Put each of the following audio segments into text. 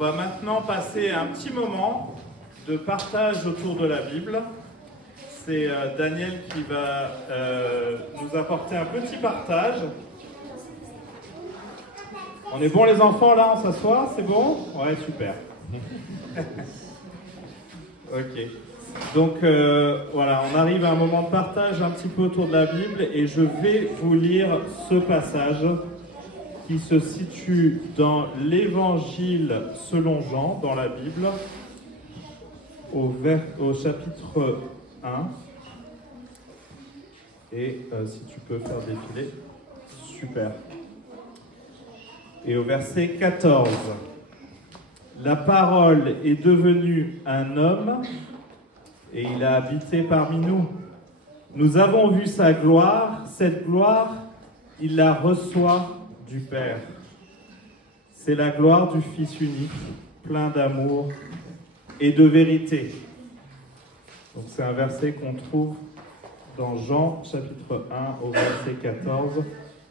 va maintenant passer un petit moment de partage autour de la Bible. C'est Daniel qui va nous apporter un petit partage. On est bon les enfants là, on s'assoit, c'est bon? Ouais, super. Ok. Donc voilà, on arrive à un moment de partage un petit peu autour de la Bible et je vais vous lire ce passage qui se situe dans l'Évangile selon Jean, dans la Bible, au chapitre 1. Et si tu peux faire défiler, super. Et au verset 14. La parole est devenue un homme et il a habité parmi nous. Nous avons vu sa gloire, cette gloire, il la reçoit du Père. C'est la gloire du Fils unique, plein d'amour et de vérité. Donc c'est un verset qu'on trouve dans Jean chapitre 1 au verset 14.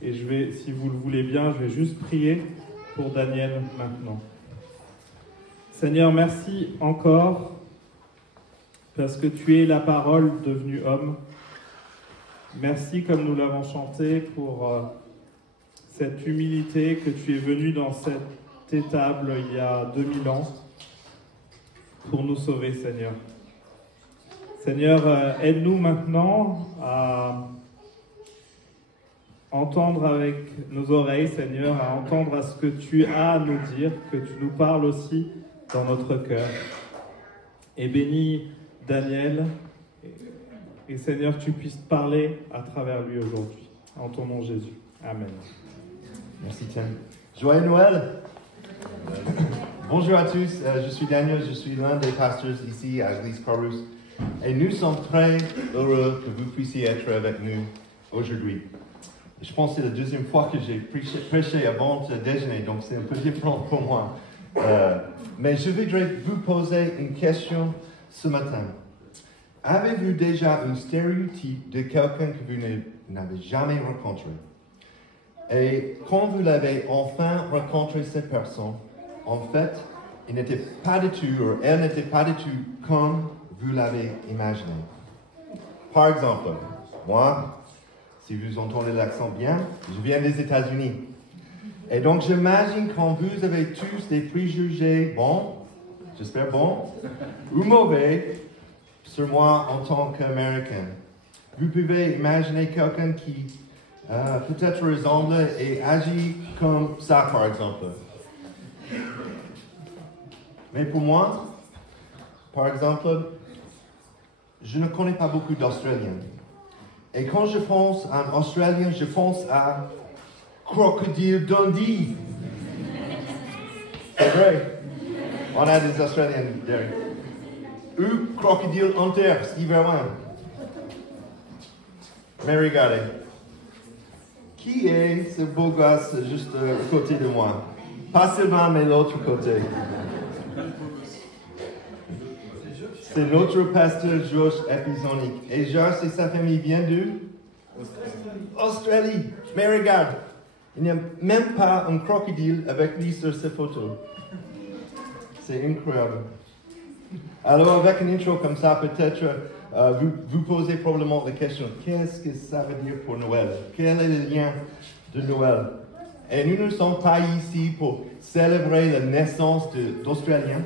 Et je vais, si vous le voulez bien, je vais juste prier pour Daniel maintenant. Seigneur, merci encore parce que tu es la parole devenue homme. Merci, comme nous l'avons chanté, pour cette humilité que tu es venu dans cette étable il y a 2000 ans pour nous sauver, Seigneur. Seigneur, aide-nous maintenant à entendre avec nos oreilles, Seigneur, à entendre à ce que tu as à nous dire, que tu nous parles aussi dans notre cœur. Et bénis Daniel, et Seigneur, que tu puisses parler à travers lui aujourd'hui. En ton nom, Jésus. Amen. Merci Tim. Joyeux Noël. Bonjour à tous, je suis Daniel, je suis l'un des pasteurs ici à l'église Croix-Rousse. Et nous sommes très heureux que vous puissiez être avec nous aujourd'hui. Je pense que c'est la deuxième fois que j'ai prêché avant le déjeuner, donc c'est un peu différent pour moi. Mais je voudrais vous poser une question ce matin. Avez-vous déjà un stéréotype de quelqu'un que vous n'avez jamais rencontré? Et quand vous l'avez enfin rencontré cette personne, en fait, il n'était pas du tout, ou elle n'était pas du tout comme vous l'avez imaginé. Par exemple, moi, si vous entendez l'accent bien, je viens des États-Unis. Et donc, j'imagine quand vous avez tous des préjugés bons, j'espère bons, ou mauvais, sur moi en tant qu'Américain. Vous pouvez imaginer quelqu'un qui peut-être ressemble et agit comme ça, par exemple. Mais pour moi, par exemple, je ne connais pas beaucoup d'Australiens. Et quand je pense à un Australien, je pense à Crocodile Dundee. C'est vrai. On a des Australiens derrière. Ou Crocodile Hunter, Steve Irwin. Mais regardez. Qui est ce beau gosse juste à côté de moi? Pas Sylvain, mais l'autre côté. C'est notre pasteur Josh Epizonic. Et Josh et sa famille viennent d'Australie. Mais regarde, il n'y a même pas un crocodile avec lui sur cette photo. C'est incroyable. Alors, avec une intro comme ça, peut-être vous posez probablement la question, qu'est-ce que ça veut dire pour Noël? Quel est le lien de Noël? Et nous ne sommes pas ici pour célébrer la naissance d'Australiens.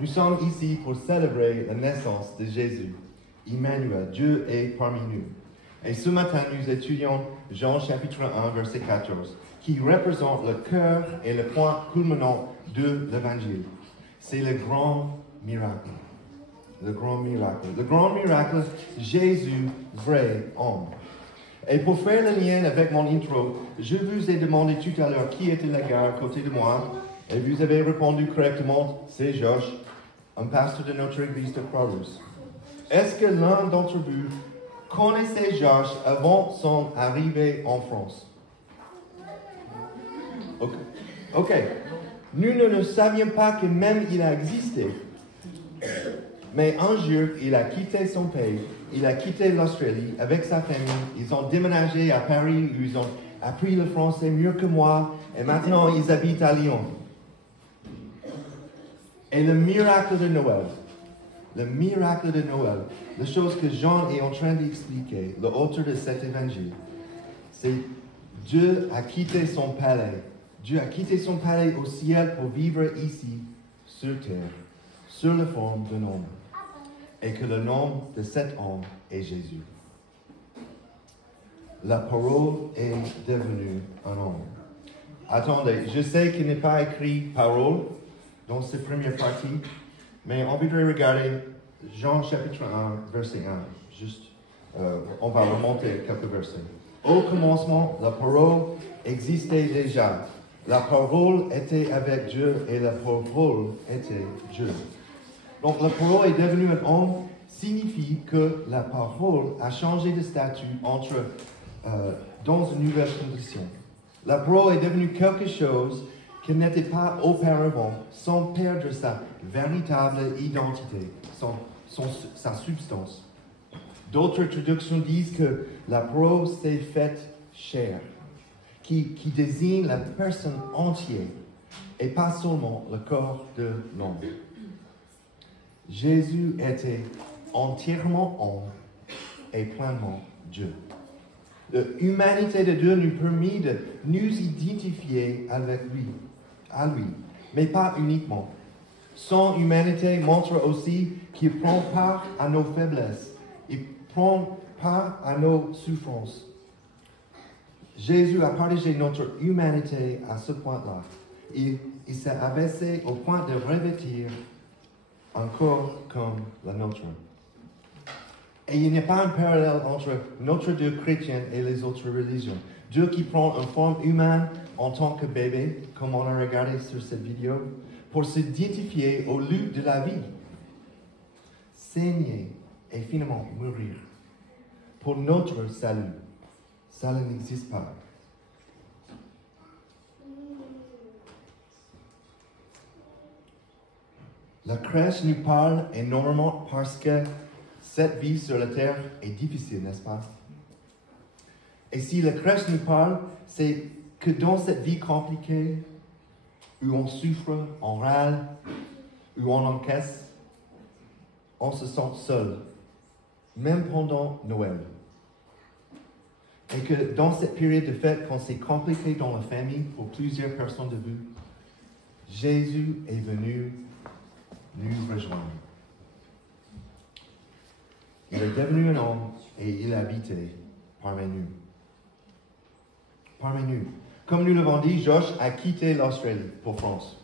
Nous sommes ici pour célébrer la naissance de Jésus. Emmanuel, Dieu est parmi nous. Et ce matin, nous étudions Jean chapitre 1, verset 14, qui représente le cœur et le point culminant de l'Évangile. C'est le grand miracle. Le grand miracle. Le grand miracle, Jésus, vrai homme. Et pour faire le lien avec mon intro, je vous ai demandé tout à l'heure qui était le gars à côté de moi. Et vous avez répondu correctement, c'est Josh, un pasteur de notre église de Croix-Rousse. Est-ce que l'un d'entre vous connaissait Josh avant son arrivée en France? Ok. Nous ne savions pas que même il a existé. Mais un jour, il a quitté son pays, il a quitté l'Australie avec sa famille. Ils ont déménagé à Paris, où ils ont appris le français mieux que moi, et maintenant ils habitent à Lyon. Et le miracle de Noël, la chose que Jean est en train d'expliquer, l'auteur de cet évangile, c'est Dieu a quitté son palais. Dieu a quitté son palais au ciel pour vivre ici, sur terre, sur la forme d'un homme. Et que le nom de cet homme est Jésus. La parole est devenue un homme. Attendez, je sais qu'il n'est pas écrit parole dans cette première partie, mais on voudrait regarder Jean chapitre 1, verset 1. Juste, on va remonter quelques versets. Au commencement, la parole existait déjà. La parole était avec Dieu et la parole était Dieu. Donc la parole est devenue un homme signifie que la parole a changé de statut dans une nouvelle condition. La parole est devenue quelque chose qui n'était pas auparavant, sans perdre sa véritable identité, sa substance. D'autres traductions disent que la parole s'est faite chair, qui désigne la personne entière et pas seulement le corps de l'homme. Jésus était entièrement homme et pleinement Dieu. L'humanité de Dieu nous permet de nous identifier avec lui, à lui, mais pas uniquement. Son humanité montre aussi qu'il prend part à nos faiblesses, il prend part à nos souffrances. Jésus a partagé notre humanité à ce point-là. Il s'est abaissé au point de revêtir un corps comme le nôtre. Et il n'y a pas un parallèle entre notre Dieu chrétien et les autres religions. Dieu qui prend une forme humaine en tant que bébé, comme on a regardé sur cette vidéo, pour s'identifier au lutte de la vie, saigner et finalement mourir. Pour notre salut, ça n'existe pas. La crèche nous parle énormément parce que cette vie sur la terre est difficile, n'est-ce pas? Et si la crèche nous parle, c'est que dans cette vie compliquée, où on souffre, on râle, où on encaisse, on se sent seul, même pendant Noël. Et que dans cette période de fête, quand c'est compliqué dans la famille, pour plusieurs personnes de vous, Jésus est venu nous rejoindre. Il est devenu un homme et il habitait parmi nous. Parmi nous. Comme nous l'avons dit, Josh a quitté l'Australie pour France.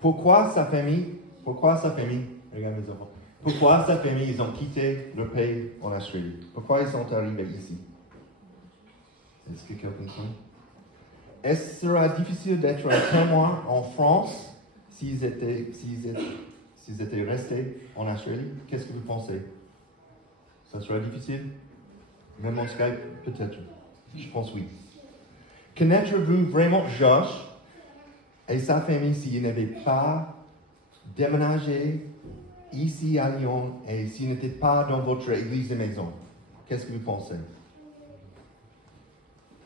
Pourquoi sa famille, regarde mes enfants, pourquoi sa famille, ils ont quitté leur pays en Australie? Pourquoi ils sont arrivés ici? Est-ce que quelqu'un sait? Est-ce que ce sera difficile d'être un témoin en France s'ils étaient restés en Australie? Qu'est-ce que vous pensez? Ça sera difficile? Même en Skype, peut-être. Je pense oui. Connaître-vous vraiment Josh et sa famille s'ils n'avaient pas déménagé ici à Lyon et s'ils n'étaient pas dans votre église de maison? Qu'est-ce que vous pensez?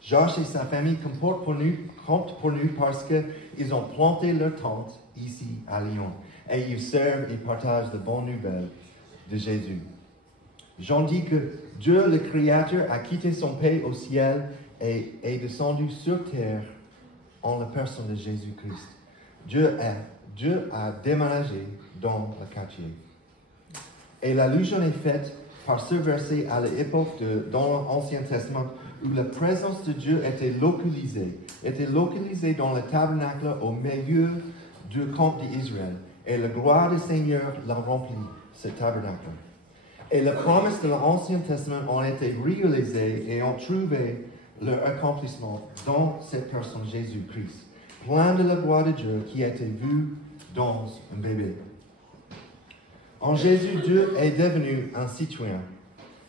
Josh et sa famille comptent pour nous parce qu'ils ont planté leur tente ici à Lyon et ils servent et partagent de bonnes nouvelles de Jésus. Jean dit que Dieu, le Créateur, a quitté son pays au ciel et est descendu sur terre en la personne de Jésus-Christ. Dieu a déménagé dans le quartier. Et l'allusion est faite par ce verset à l'époque dans l'Ancien Testament où la présence de Dieu était localisée dans le tabernacle au milieu du camp d'Israël. Et la gloire du Seigneur l'a rempli, ce tabernacle. Et les promesses de l'Ancien Testament ont été réalisées et ont trouvé leur accomplissement dans cette personne Jésus-Christ, plein de la gloire de Dieu qui a été vue dans un bébé. En Jésus, Dieu est devenu un citoyen.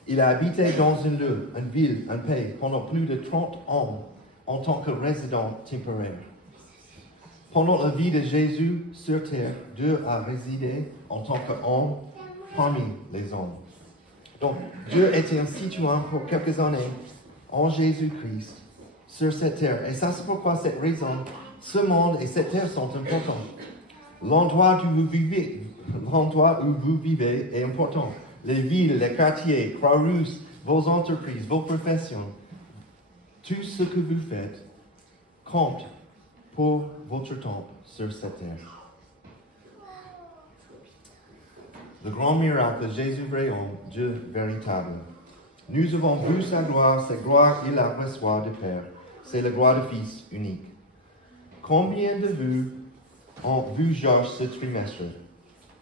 Il a habité dans une lieu, une ville, un pays pendant plus de 30 ans en tant que résident temporaire. Pendant la vie de Jésus sur terre, Dieu a résidé en tant qu'homme parmi les hommes. Donc, Dieu était un citoyen pour quelques années en Jésus-Christ sur cette terre. Et ça, c'est pourquoi cette raison, ce monde et cette terre sont importants. L'endroit où vous vivez est important. Les villes, les quartiers, Croix-Rousse, vos entreprises, vos professions, tout ce que vous faites compte pour votre temple sur cette terre. Le grand miracle, Jésus vrai homme, Dieu véritable. Nous avons vu sa gloire, cette gloire, il la reçoit du Père. C'est la gloire du Fils unique. Combien de vous ont vu Josh ce trimestre?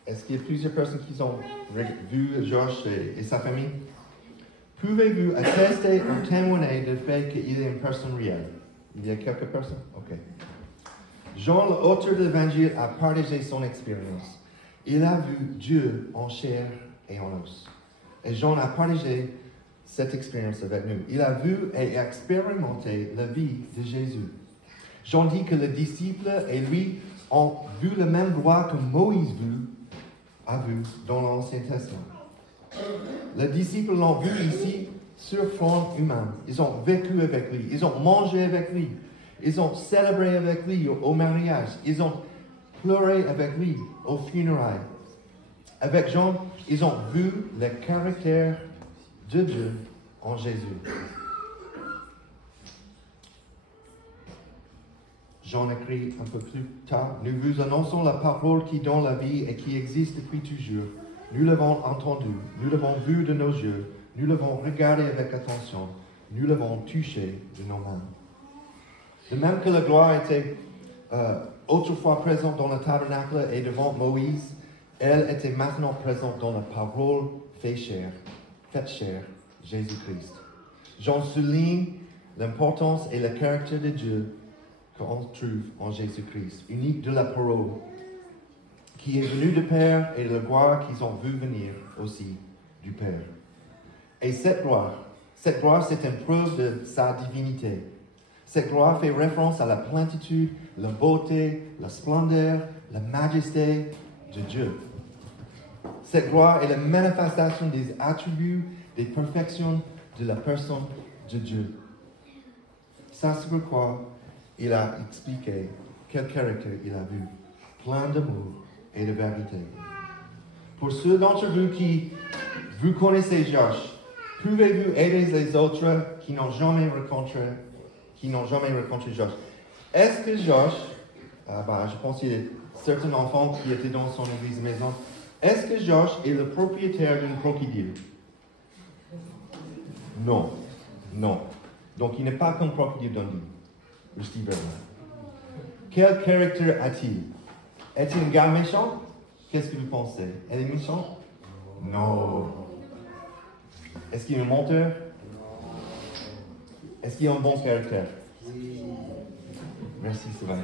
Est-ce qu'il y a plusieurs personnes qui ont vu Josh et sa famille? Pouvez-vous attester ou témoigner du fait qu'il est une personne réelle? Il y a quelques personnes? Ok. Jean, l'auteur de l'Évangile, a partagé son expérience. Il a vu Dieu en chair et en os. Et Jean a partagé cette expérience avec nous. Il a vu et expérimenté la vie de Jésus. Jean dit que les disciples et lui ont vu la même gloire que Moïse a vu dans l'Ancien Testament. Les disciples l'ont vu ici sur front humain. Ils ont vécu avec lui. Ils ont mangé avec lui. Ils ont célébré avec lui au mariage. Ils ont pleuré avec lui aux funérailles. Avec Jean, ils ont vu le caractère de Dieu en Jésus. Jean écrit un peu plus tard, nous vous annonçons la parole qui donne la vie et qui existe depuis toujours. Nous l'avons entendu, nous l'avons vu de nos yeux, nous l'avons regardé avec attention, nous l'avons touché de nos mains. De même que la gloire était autrefois présente dans le tabernacle et devant Moïse, elle était maintenant présente dans la parole faite chair, Jésus-Christ. Jean souligne l'importance et le caractère de Dieu qu'on trouve en Jésus-Christ, unique de la parole, qui est venu du Père et de la gloire qu'ils ont vu venir aussi du Père. Et cette gloire, c'est une preuve de sa divinité. Cette gloire fait référence à la plénitude, la beauté, la splendeur, la majesté de Dieu. Cette gloire est la manifestation des attributs, des perfections de la personne de Dieu. Ça, c'est pourquoi il a expliqué quel caractère il a vu, plein d'amour et de vérité. Pour ceux d'entre vous qui vous connaissez Josh, pouvez-vous aider les autres qui n'ont jamais rencontré Josh? Est-ce que Josh, je pense qu'il y a certains enfants qui étaient dans son église maison, est-ce que Josh est le propriétaire d'un crocodile? Non. Donc il n'est pas comme crocodile Dundee. Quel caractère a-t-il? Est-il un gars méchant? Qu'est-ce que vous pensez? Elle est méchante? Non. Est-ce qu'il est un menteur? Est-ce qu'il a un bon caractère? Merci, Sylvain.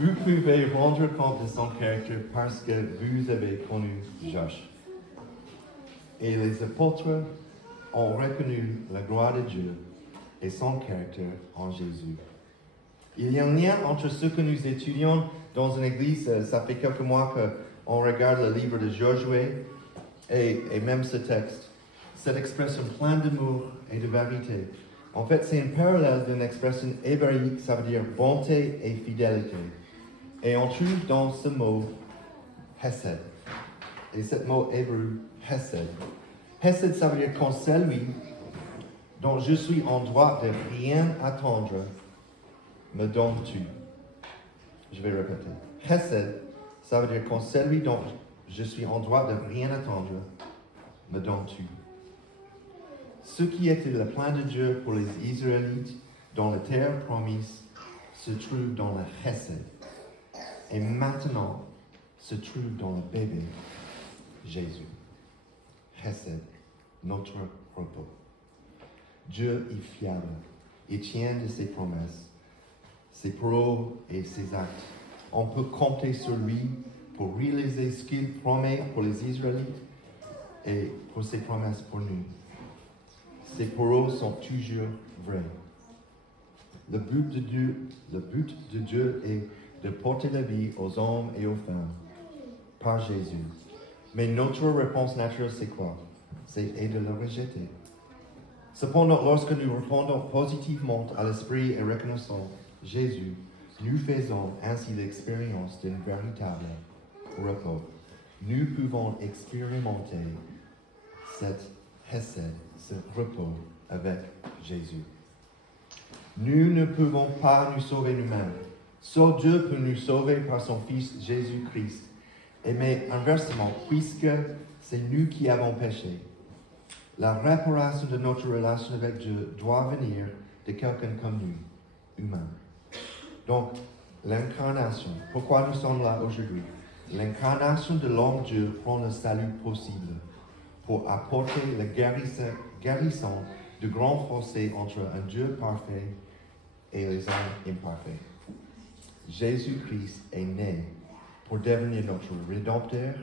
Vous pouvez rendre compte de son caractère parce que vous avez connu Josh. Et les apôtres ont reconnu la gloire de Dieu et son caractère en Jésus. Il y a un lien entre ce que nous étudions dans une église. Ça fait quelques mois qu'on regarde le livre de Josué et même ce texte. Cette expression pleine d'amour et de vérité. En fait, c'est un parallèle d'une expression hébraïque, ça veut dire bonté et fidélité. Et on trouve dans ce mot Hesed. Et ce mot hébreu, Hesed. Hesed, ça veut dire quand celui dont je suis en droit de rien attendre me donne-tu. Je vais répéter. Hesed, ça veut dire quand celui dont je suis en droit de rien attendre me donne-tu. Ce qui était le plan de Dieu pour les Israélites dans la terre promise se trouve dans le Hesed. Et maintenant se trouve dans le bébé Jésus. Hesed, notre repos. Dieu est fiable. Il tient de ses promesses, ses paroles et ses actes. On peut compter sur lui pour réaliser ce qu'il promet pour les Israélites et pour ses promesses pour nous. Ses paroles sont toujours vraies. Le but de Dieu est de porter la vie aux hommes et aux femmes par Jésus. Mais notre réponse naturelle, c'est quoi? C'est de le rejeter. Cependant, lorsque nous répondons positivement à l'Esprit et reconnaissons Jésus Nous faisons ainsi l'expérience d'un véritable repos. Nous pouvons expérimenter cette hesed, ce repos avec Jésus. Nous ne pouvons pas nous sauver nous-mêmes. Seul Dieu peut nous sauver par son Fils Jésus-Christ. Mais inversement, puisque c'est nous qui avons péché, la réparation de notre relation avec Dieu doit venir de quelqu'un comme nous, humain. Donc, l'incarnation, pourquoi nous sommes là aujourd'hui? L'incarnation de l'homme Dieu rend le salut possible pour apporter la guérison du grand fossé entre un Dieu parfait et les hommes imparfaits. Jésus-Christ est né pour devenir notre rédempteur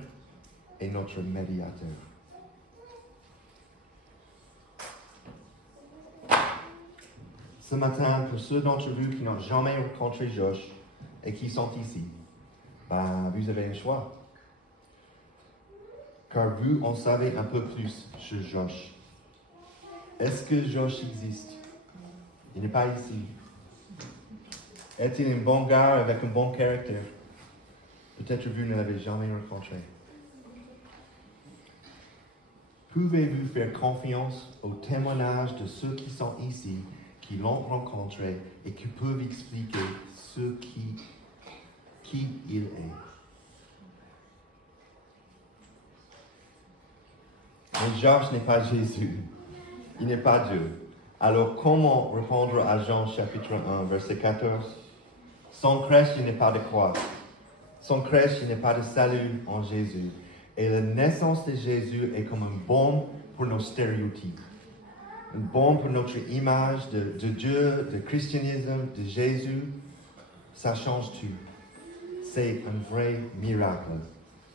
et notre médiateur. Ce matin, pour ceux d'entre vous qui n'ont jamais rencontré Josh et qui sont ici, vous avez un choix. Car vous en savez un peu plus sur Josh. Est-ce que Josh existe? Il n'est pas ici. Est-il un bon gars avec un bon caractère? Peut-être vous ne l'avez jamais rencontré. Pouvez-vous faire confiance au témoignage de ceux qui sont ici, qui l'ont rencontré et qui peuvent expliquer qui il est? Mais Josh n'est pas Jésus. Il n'est pas Dieu. Alors comment répondre à Jean chapitre 1, verset 14? Sans crèche, il n'est pas de croix. Sans crèche, il n'est pas de salut en Jésus. Et la naissance de Jésus est comme une bombe pour nos stéréotypes. Une bombe pour notre image de Dieu, de christianisme, de Jésus. Ça change tout. C'est un vrai miracle.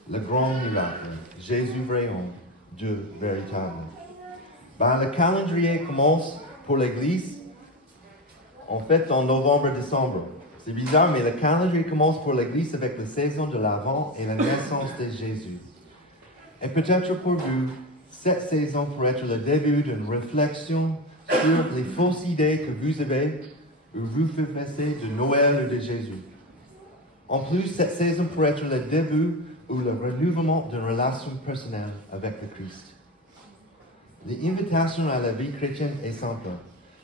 Le grand miracle. Jésus vrai homme, Dieu véritable. Le calendrier commence pour l'Église, en fait, en novembre-décembre. C'est bizarre, mais le calendrier commence pour l'Église avec la saison de l'Avent et la naissance de Jésus. Et peut-être pour vous, cette saison pourrait être le début d'une réflexion sur les fausses idées que vous avez ou vous professez de Noël ou de Jésus. En plus, cette saison pourrait être le début ou le renouvellement d'une relation personnelle avec le Christ. L'invitation à la vie chrétienne est simple.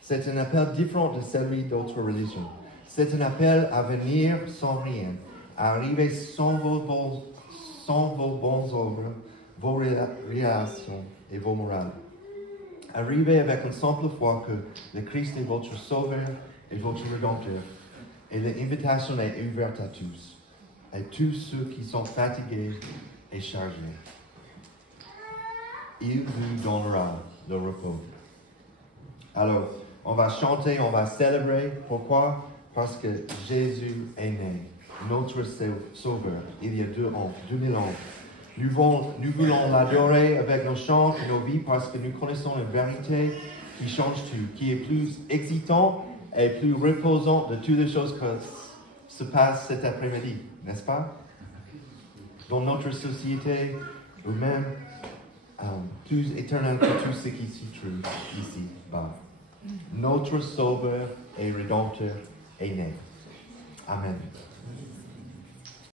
C'est un appel différent de celui d'autres religions. C'est un appel à venir sans rien, à arriver sans vos bonnes œuvres, vos relations et vos morales. Arrivez avec une simple foi que le Christ est votre sauveur et votre rédempteur. Et l'invitation est ouverte à tous ceux qui sont fatigués et chargés. Il vous donnera le repos. Alors, on va chanter, on va célébrer. Pourquoi? Parce que Jésus est né, notre Sauveur, il y a 2000 ans. Nous voulons l'adorer avec nos chants et nos vies parce que nous connaissons une vérité qui change tout, qui est plus excitant et plus reposant de toutes les choses qui se passent cet après-midi, n'est-ce pas? Dans notre société, ou même plus éternel que tout ce qui s'y trouve ici-bas. Notre Sauveur et Rédempteur est né. Amen.